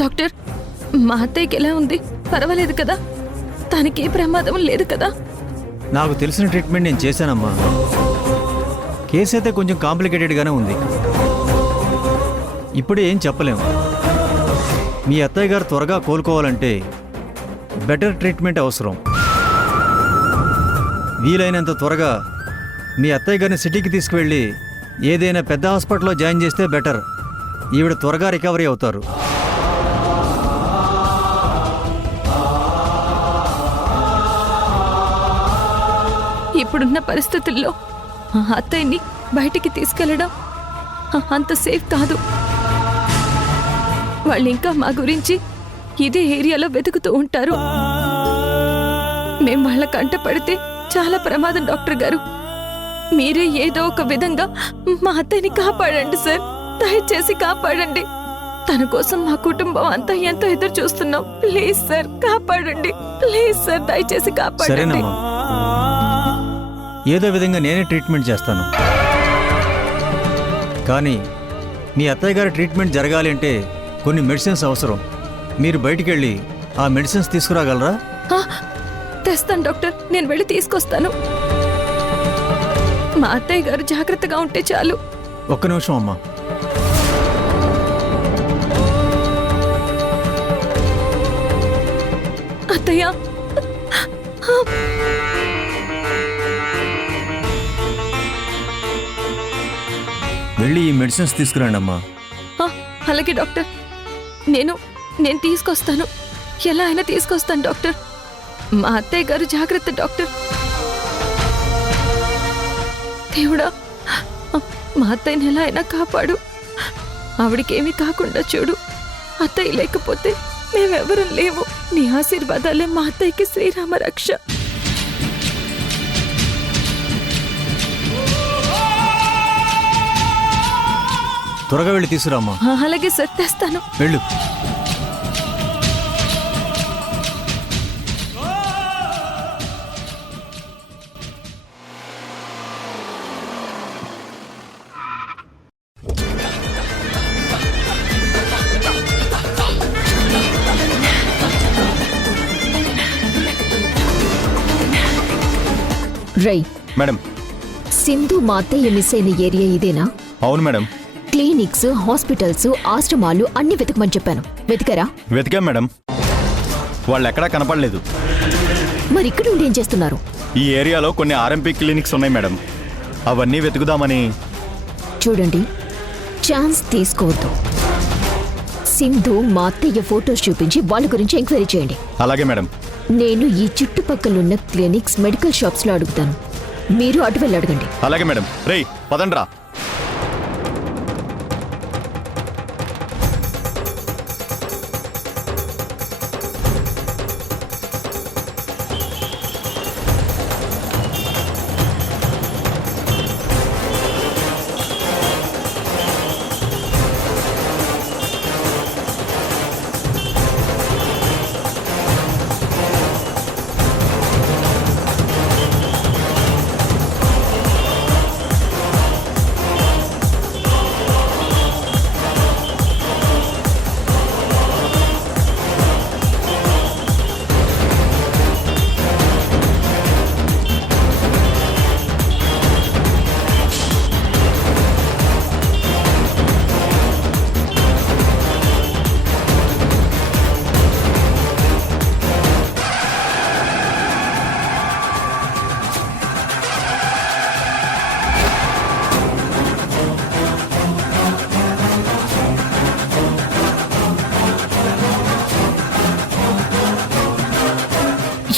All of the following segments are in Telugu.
డాక్టర్, మా అత్తయ్యకి ఎలా ఉంది? పర్వాలేదు కదా? తనకి ఏ ప్రమాదం లేదు కదా? నాకు తెలిసిన ట్రీట్మెంట్ నేను చేశానమ్మా. కేసు అయితే కొంచెం కాంప్లికేటెడ్గానే ఉంది. ఇప్పుడే ఏం చెప్పలేము. మీ అత్తయ్య గారు త్వరగా కోలుకోవాలంటే బెటర్ ట్రీట్మెంట్ అవసరం. వీలైనంత త్వరగా మీ అత్తయ్య గారిని సిటీకి తీసుకువెళ్ళి ఏదైనా పెద్ద హాస్పిటల్లో జాయిన్ చేస్తే బెటర్. ఈవిడ త్వరగా రికవరీ అవుతారు. ఇప్పుడున్న పరిస్థితుల్లో అత్తయ్యని బయటికి తీసుకెళ్లడం అంత సేఫ్ కాదు. వాళ్ళు ఇంకా మా గురించి ఇదే ఏరియాలో వెతుకుతూ ఉంటారు. మేం వాళ్ళ కంట పడితే చాలా ప్రమాదం. డాక్టర్ గారు, మీరే ఏదో ఒక విధంగా మా అత్తయ్యని కాపాడండి సార్. దయచేసి కాపాడండి. తన కోసం మా కుటుంబం అంతా ఎంతో ఎదురు చూస్తున్నాం. ప్లీజ్ సార్, కాపాడండి. ప్లీజ్ సార్, దయచేసి కాపాడండి. ఏదో విధంగా నేనే ట్రీట్మెంట్ చేస్తాను. కానీ మీ అత్తయ్య గారి ట్రీట్మెంట్ జరగాలి అంటే కొన్ని మెడిసిన్స్ అవసరం. మీరు బయటికి వెళ్ళి ఆ మెడిసిన్స్ తీసుకురాగలరా? తెస్తాను డాక్టర్, నేను వెళ్ళి తీసుకొస్తాను. మా అత్తయ్య గారు జాగ్రత్తగా ఉంటే చాలు. ఒక్క నిమిషం అమ్మా. అత్తయ్య, వెళ్ళి ఈ మెడిసిన్స్ తీసుకురండి అమ్మా. అలాగే డాక్టర్, నేను తీసుకొస్తాను. ఎలా అయినా తీసుకొస్తాను డాక్టర్. మా అత్తయ్య గారు జాగ్రత్త డాక్టర్. దేవుడా, మా అత్తయ్యని ఎలా అయినా కాపాడు. ఆవిడికేమీ కాకుండా చూడు. అత్తయ్య లేకపోతే మేమెవరూ లేవు. నీ ఆశీర్వాదాలే మా అత్తయ్యకి శ్రీరామ రక్ష. త్వరగా వెళ్ళి తీసుకురామ్మా. అలాగే సార్, తెస్తాను. వెళ్ళు. రై మేడం, సింధు మా అత్తయ్య మిస్ అయిన ఏరియా ఇదేనా? అవును మేడం. క్లినిక్స్, హాస్పిటల్స్, ఆశ్రమాలు అన్ని వెతకమని చెప్పాను. వెతికారా? వెతికాం మేడం. వాళ్ళు ఎక్కడా కనపడలేదు. మరి ఇక్కడ ఉండి ఏం చేస్తున్నారు? ఈ ఏరియాలో కొన్ని ఆర్ఎంపీ క్లినిక్స్ ఉన్నాయి మేడం. అవన్నీ వెతుకుదామని. చూడండి, ఛాన్స్ తీసుకోవద్దు. సింధు మా అత్తయ్య ఫోటోస్ చూపించి వాళ్ళ గురించి ఎంక్వైరీ చేయండి. అలాగే మేడం. నేను ఈ చుట్టుపక్కలున్న క్లినిక్స్, మెడికల్ షాప్స్ లో అడుగుతాను. మీరు అటు వెళ్ళి అడగండి. అలాగే మేడం. రేయ్ పదండ్రా.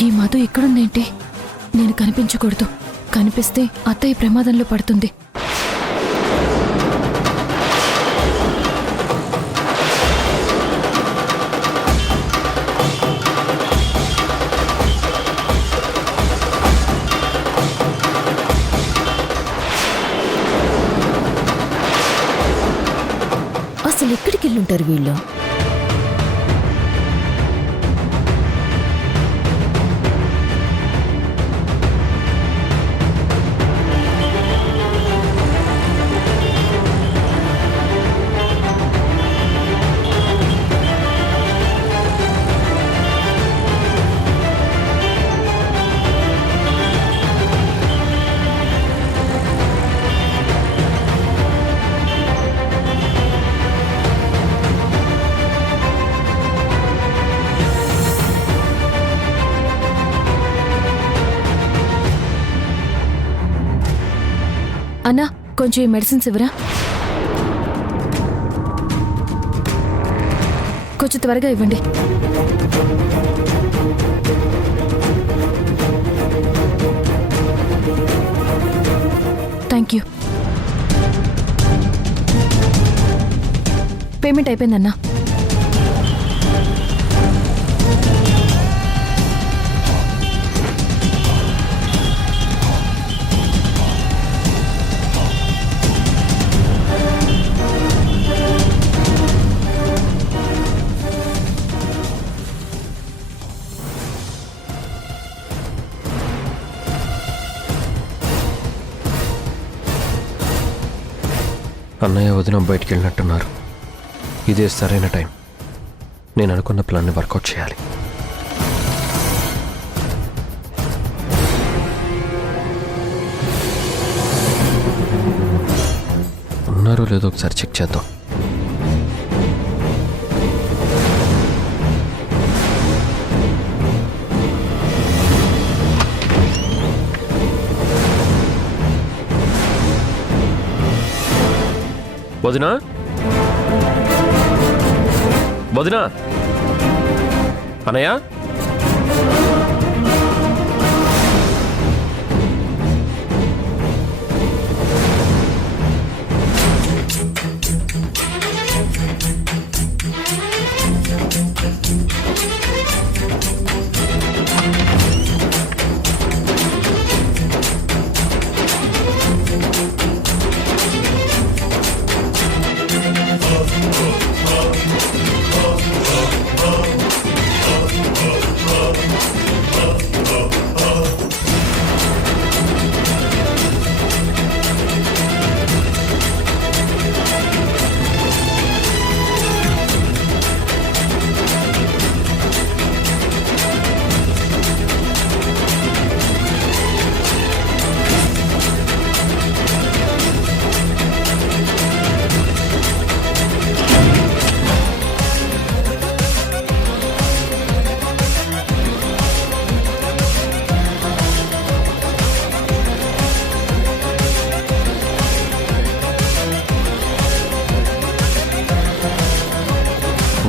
ఈ మధు ఎక్కడుందేంటి? నేను కనిపించకూడదు. కనిపిస్తే అత్తయ్య ప్రమాదంలో పడుతుంది. అసలు ఎక్కడికి వెళ్ళుంటారు వీళ్ళు? అన్నా, కొంచెం ఈ మెడిసిన్స్ ఇవ్వరా? కొంచెం త్వరగా ఇవ్వండి. Thank you. పేమెంట్ అయిపోయిందన్నా. అన్నయ్య వదిన బయటికి వెళ్ళినట్టున్నారు. ఇదే సరైన టైం. నేను అనుకున్న ప్లాన్ని వర్కౌట్ చేయాలి. ఉన్నారో లేదో ఒకసారి చెక్ చేద్దాం. వదినా, వదినా, అన్నయ్య,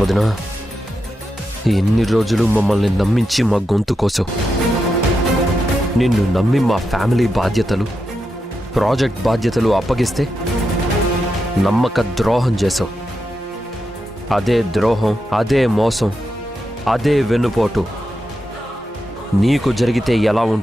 వదినా, ఎన్ని రోజులు మమ్మల్ని నమ్మించి మా గొంతు కోసావు. నిన్ను నమ్మి మా ఫ్యామిలీ బాధ్యతలు, ప్రాజెక్ట్ బాధ్యతలు అప్పగిస్తే నమ్మక ద్రోహం చేసావు. అదే ద్రోహం, అదే మోసం, అదే వెన్నుపోటు నీకు జరిగితే ఎలా ఉంటుంది?